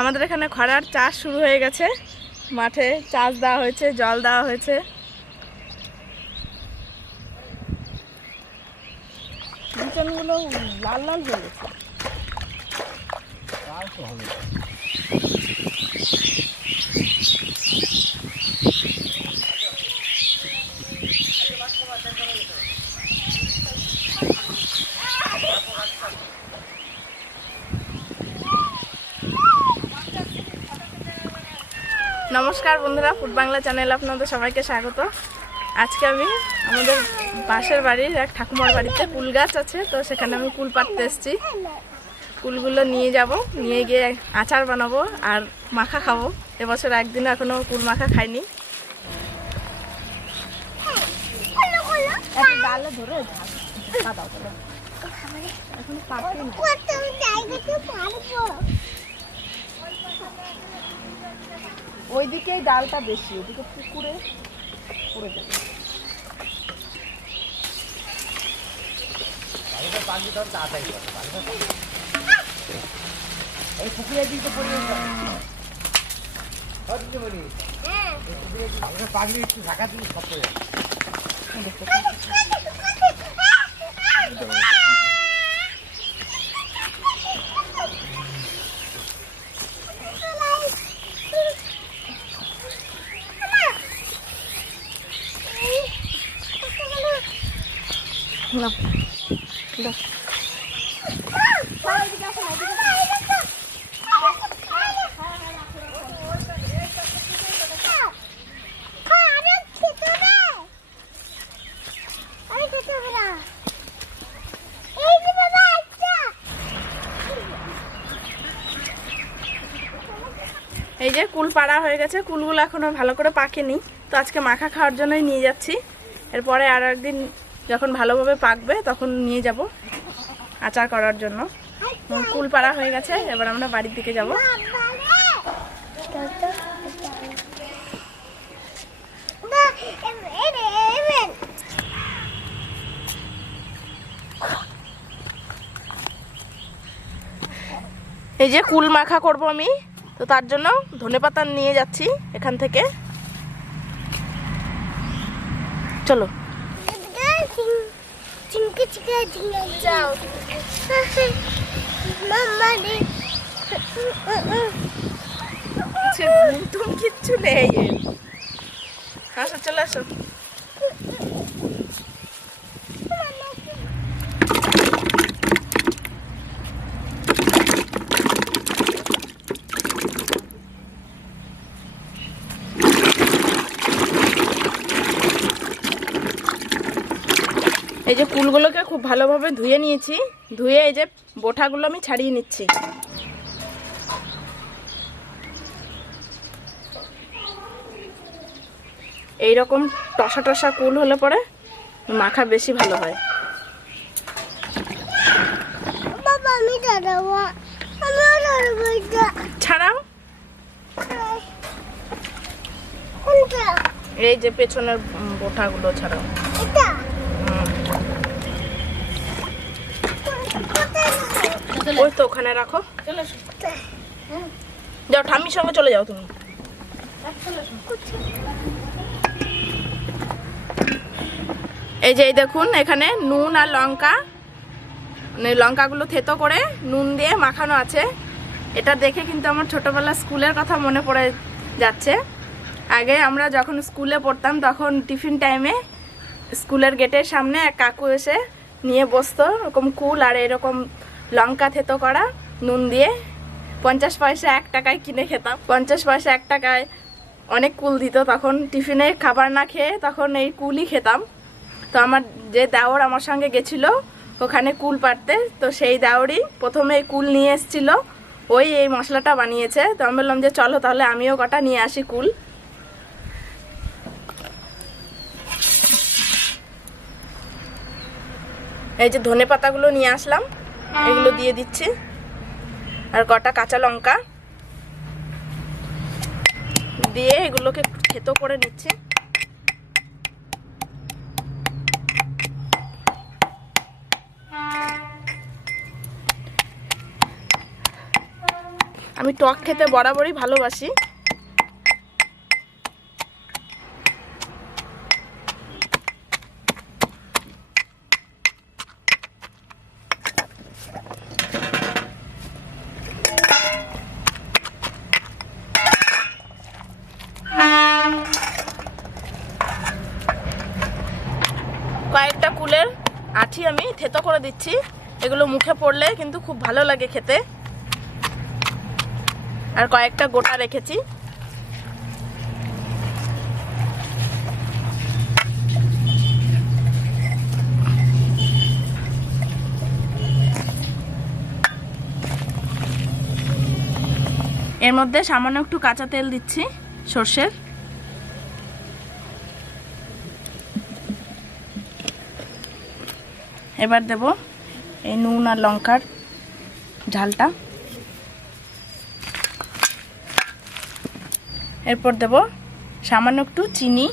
আমাদের এখানে খরার চাষ শুরু হয়ে গেছে, মাঠে চাষ দেওয়া হয়েছে, জল দেওয়া হয়েছে। বিচনগুলো লাল লাল হয়ে গেছে। নমস্কার বন্ধুরা, ফুড বাংলা চ্যানেলে আপনাদের সবাইকে স্বাগত। আজকে আমি আমাদের পাশের বাড়ির এক ঠাকুমার বাড়িতে কুল গাছ আছে, তো সেখানে আমি কুল পাড়তে এসেছি। কুলগুলো নিয়ে যাব, নিয়ে গিয়ে আচার বানাবো আর মাখা খাবো। এবছর একদিনও এখনো কুল মাখা খাইনি। ওইদিকে ডালটা বেশি, ওইদিকে পুকুরে পড়ে যাবে। পুকুরের দিকে পড়ে পাগলি একটু ঢাকা দিয়ে সব পড়ে এই যে কুল পাড়া হয়ে গেছে, কুলগুলো এখনো ভালো করে পাকেনি, তো আজকে মাখা খাওয়ার জন্যই নিয়ে যাচ্ছি। এরপরে আর একদিন যখন ভালোভাবে পাকবে তখন নিয়ে যাব আচার করার জন্য। কুল পাড়া হয়ে গেছে, এবার আমরা বাড়ির দিকে যাব। এই যে কুল মাখা করব আমি, তো তার জন্য ধনেপাতা নিয়ে যাচ্ছি এখান থেকে। চলো কিচ্ছু নেই, আসো চলে আসো। এই যে কুলগুলোকে খুব ভালোভাবে ধুয়ে নিয়েছি, ধুয়ে এই যে বোঁটাগুলো আমি ছাড়িয়ে নিচ্ছি। এইরকম টসা টসা কুল হলে পরে মাখা বেশি ভালো হয়। ছাড়াও, এই যে পেছনের বোঁটাগুলো ছাড়াও। ওই তো ওখানে রাখো, যাও ঠাম্মির সঙ্গে চলে যাও তুমি। এই যে দেখুন, এখানে নুন আর লঙ্কা, মানে লঙ্কাগুলো থেতো করে নুন দিয়ে মাখানো আছে। এটা দেখে কিন্তু আমার ছোটবেলা স্কুলের কথা মনে পড়ে যাচ্ছে। আগে আমরা যখন স্কুলে পড়তাম তখন টিফিন টাইমে স্কুলের গেটের সামনে এক কাকু এসে নিয়ে বসতো এরকম কুল আর এরকম লঙ্কা থেতো করা নুন দিয়ে। 50 পয়সা 1 টাকায় কিনে খেতাম। 50 পয়সা 1 টাকায় অনেক কুল দিত, তখন টিফিনে খাবার না খেয়ে তখন এই কুলই খেতাম। তো আমার যে দেওর আমার সঙ্গে গেছিলো ওখানে কুল পাড়তে, তো সেই দেওরই প্রথমে এই কুল নিয়ে এসেছিলো, ওই এই মশলাটা বানিয়েছে। তো আমি বললাম যে চলো তাহলে আমিও কটা নিয়ে আসি কুল। এই যে ধনে পাতাগুলো নিয়ে আসলাম, এগুলো দিয়ে দিচ্ছি, আর কটা কাঁচা লঙ্কা দিয়ে এগুলোকে থেতো করে নিচ্ছি। আমি টক খেতে বরাবরই ভালোবাসি। কয়েকটা কুলের আঁঠি আমি থেতো করে দিচ্ছি, এগুলো মুখে পড়লে কিন্তু খুব ভালো লাগে খেতে। আর কয়েকটা গোটা রেখেছি। এর মধ্যে সামান্য একটু কাঁচা তেল দিচ্ছি সর্ষের। এবার দেব এই নুন আর লঙ্কার ঝালটা। এরপর দেব সামান্য একটু চিনি,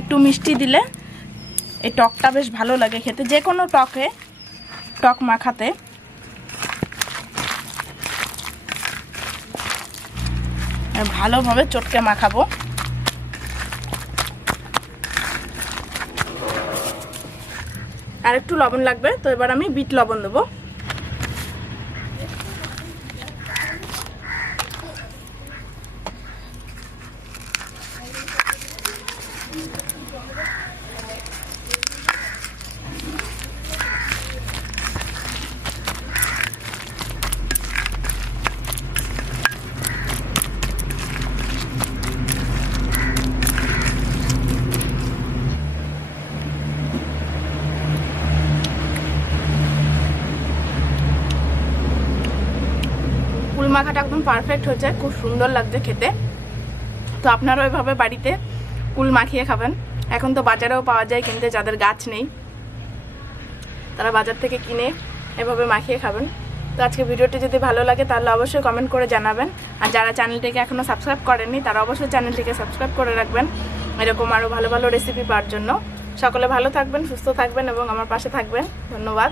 একটু মিষ্টি দিলে এই টকটা বেশ ভালো লাগে খেতে, যে কোনো টক মাখাতে। ভালোভাবে চটকে মাখাবো। আর একটু লবণ লাগবে, তো এবার আমি বিট লবণ দেবো। কুল মাখাটা একদম পারফেক্ট হয়েছে, খুব সুন্দর লাগছে খেতে। তো আপনারা ওইভাবে বাড়িতে কুল মাখিয়ে খাবেন। এখন তো বাজারেও পাওয়া যায় কিনতে, যাদের গাছ নেই তারা বাজার থেকে কিনে এভাবে মাখিয়ে খাবেন। তো আজকে ভিডিওটি যদি ভালো লাগে তাহলে অবশ্যই কমেন্ট করে জানাবেন। আর যারা চ্যানেলটিকে এখনও সাবস্ক্রাইব করেননি তারা অবশ্যই চ্যানেলটিকে সাবস্ক্রাইব করে রাখবেন এরকম আরও ভালো ভালো রেসিপি পাওয়ার জন্য। সকলে ভালো থাকবেন, সুস্থ থাকবেন এবং আমার পাশে থাকবেন। ধন্যবাদ।